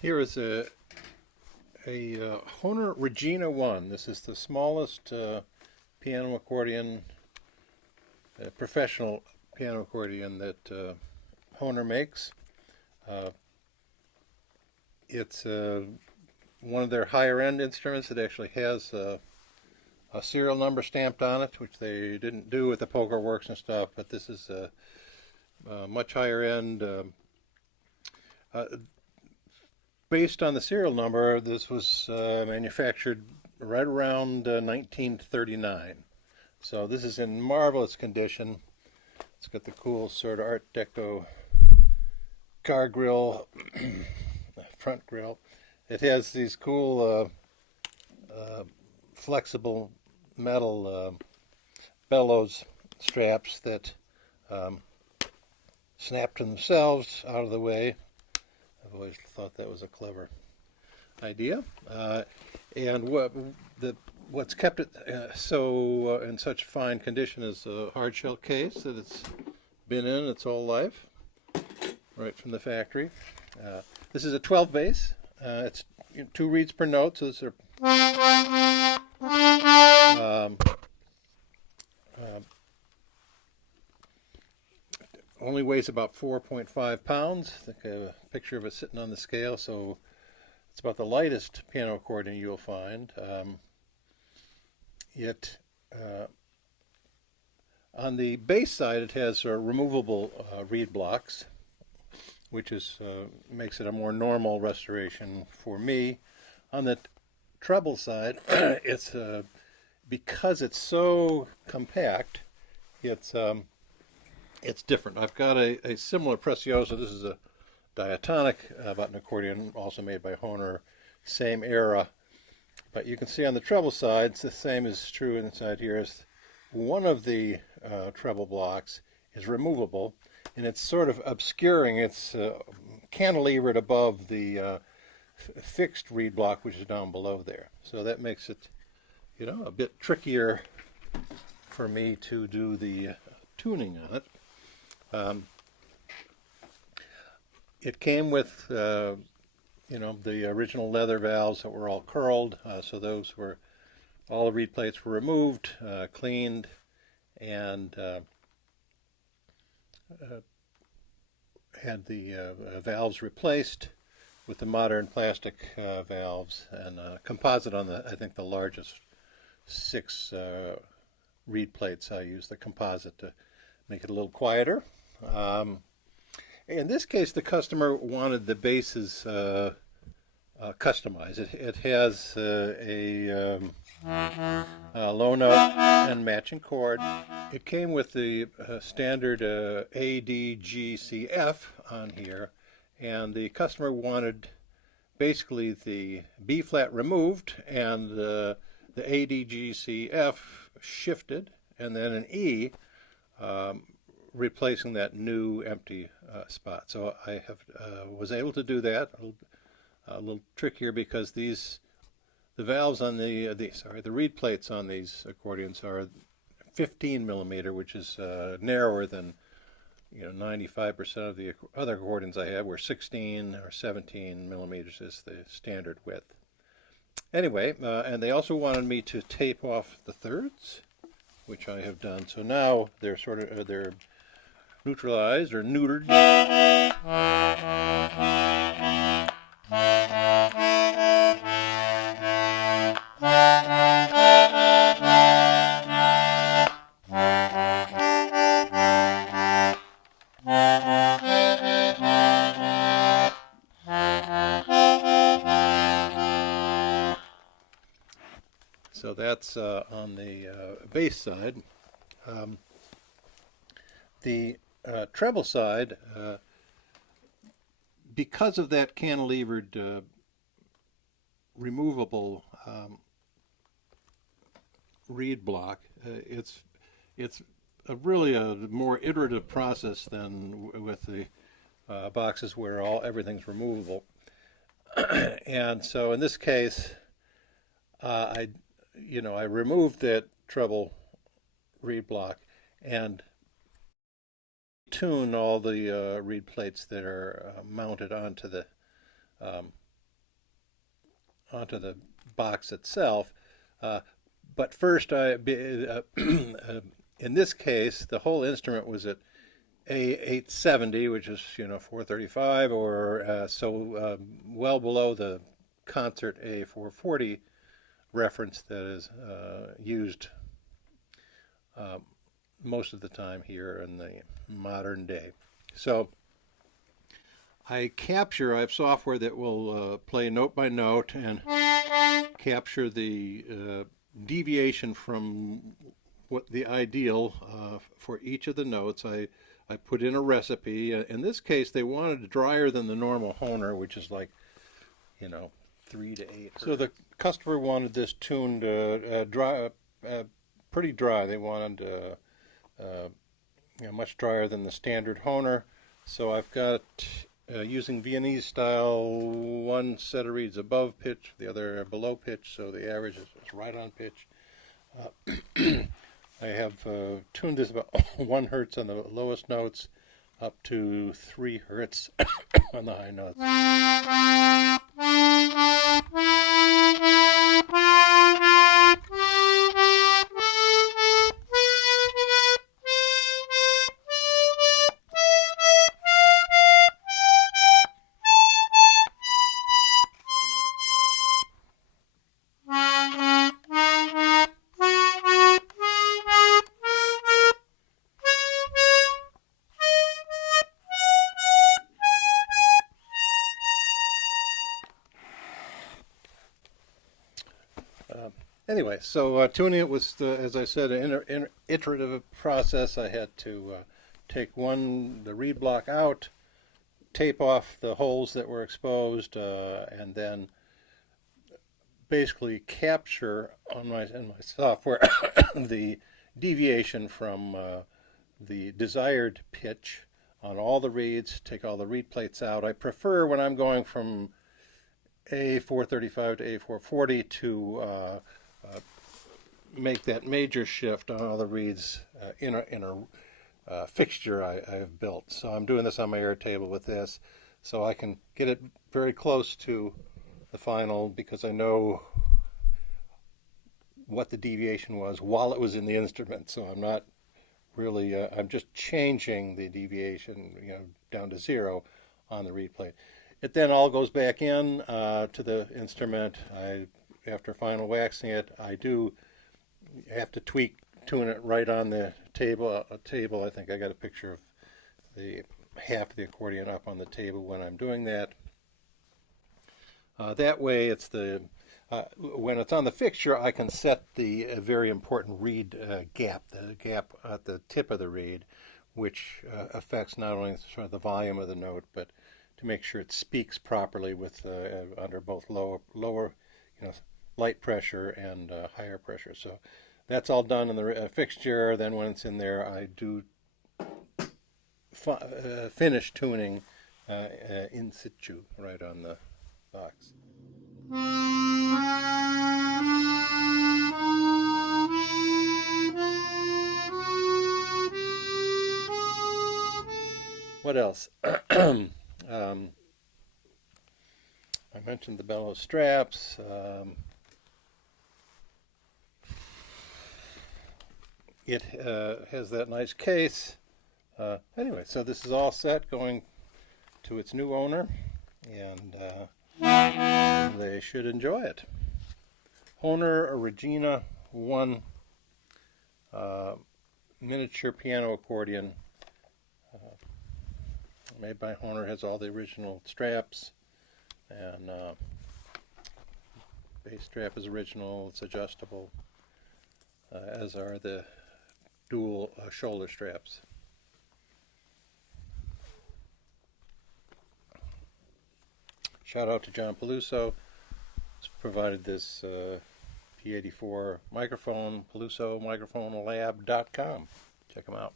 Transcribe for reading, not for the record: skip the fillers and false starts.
Here is a Hohner Regina I. This is the smallest piano accordion, professional piano accordion that Hohner makes. Uh, it's one of their higher end instruments. It actually has a serial number stamped on it, which they didn't do with the Poker Works and stuff, but this is a much higher end. Uh, Based on the serial number, this was manufactured right around 1939. So this is in marvelous condition. It's got the cool sort of Art Deco car grill, front grill. It has these cool flexible metal bellows straps that snap to themselves out of the way. I've always thought that was a clever idea. And what's kept it so in such fine condition is a hard shell case that it's been in its whole life, right from the factory. This is a 12 bass. It's 2 reeds per note, so these are only weighs about 4.5 pounds. I think I have a picture of it sitting on the scale, so it's about the lightest piano accordion you'll find. On the bass side, it has removable reed blocks, which makes it a more normal restoration for me. On the treble side, it's because it's so compact, it's different. I've got a similar Preciosa. This is a diatonic button accordion, also made by Hohner, same era. But you can see on the treble side, it's the same is true inside here. Is one of the treble blocks is removable, and it's sort of obscuring. It's cantilevered above the fixed reed block, which is down below there. So that makes it, a bit trickier for me to do the tuning on it. It came with, the original leather valves that were all curled, so all the reed plates were removed, cleaned, and had the valves replaced with the modern plastic valves and composite on I think the largest 6 reed plates. I used the composite to make it a little quieter. In this case, the customer wanted the basses customized. It has a low note and matching chord. It came with the standard A, D, G, C, F on here, and the customer wanted basically the B flat removed and the A, D, G, C, F shifted, and then an E replacing that new empty spot. So I was able to do that. A little trickier because the valves on the reed plates on these accordions are 15 millimeter, which is narrower than 95% of the other accordions I have, where 16 or 17 millimeters is the standard width. Anyway, and they also wanted me to tape off the thirds, which I have done. So now they're they're neutralized or neutered. So that's on the bass side. The treble side, because of that cantilevered removable reed block, it's really a more iterative process than with the boxes where everything's removable. And so in this case, I removed that treble reed block and tune all the reed plates that are mounted onto the onto the box itself. But first, in this case, the whole instrument was at A870, which is 435, or well below the concert A440 reference that is used most of the time here in the modern day. So I have software that will play note by note and capture the deviation from what the ideal for each of the notes. I put in a recipe. In this case, they wanted it drier than the normal Hohner, which is like, 3 to 8 hertz. So the customer wanted this tuned dry, pretty dry. They wanted much drier than the standard Hohner. So I've got, using Viennese style, one set of reeds above pitch, the other below pitch, so the average is right on pitch. I have tuned this about 1 hertz on the lowest notes, up to 3 hertz on the high notes. Anyway, so tuning it was, as I said, an iterative process. I had to take the reed block out, tape off the holes that were exposed, and then basically capture in my software the deviation from the desired pitch on all the reeds, take all the reed plates out. I prefer, when I'm going from A435 to A440, to make that major shift on all the reeds in a fixture I have built. So I'm doing this on my Airtable with this, so I can get it very close to the final, because I know what the deviation was while it was in the instrument. So I'm not really, I'm just changing the deviation down to 0 on the reed plate. It then all goes back in to the instrument. After final waxing it, I do have to tune it right on the table. I think I got a picture of the half of the accordion up on the table when I'm doing that. That way, it's when it's on the fixture, I can set the very important reed gap, the gap at the tip of the reed, which affects not only sort of the volume of the note, but to make sure it speaks properly with under both lower light pressure and higher pressure. So that's all done in the fixture. Then when it's in there, I do finish tuning in situ right on the box. What else? I mentioned the bellows straps. It has that nice case. Anyway, so this is all set, going to its new owner, and they should enjoy it. Hohner Regina I miniature piano accordion, made by Hohner, has all the original straps, and base strap is original, it's adjustable, as are the dual shoulder straps. Shout out to John Peluso, who's provided this P84 microphone, PelusoMicrophoneLab.com. Check them out.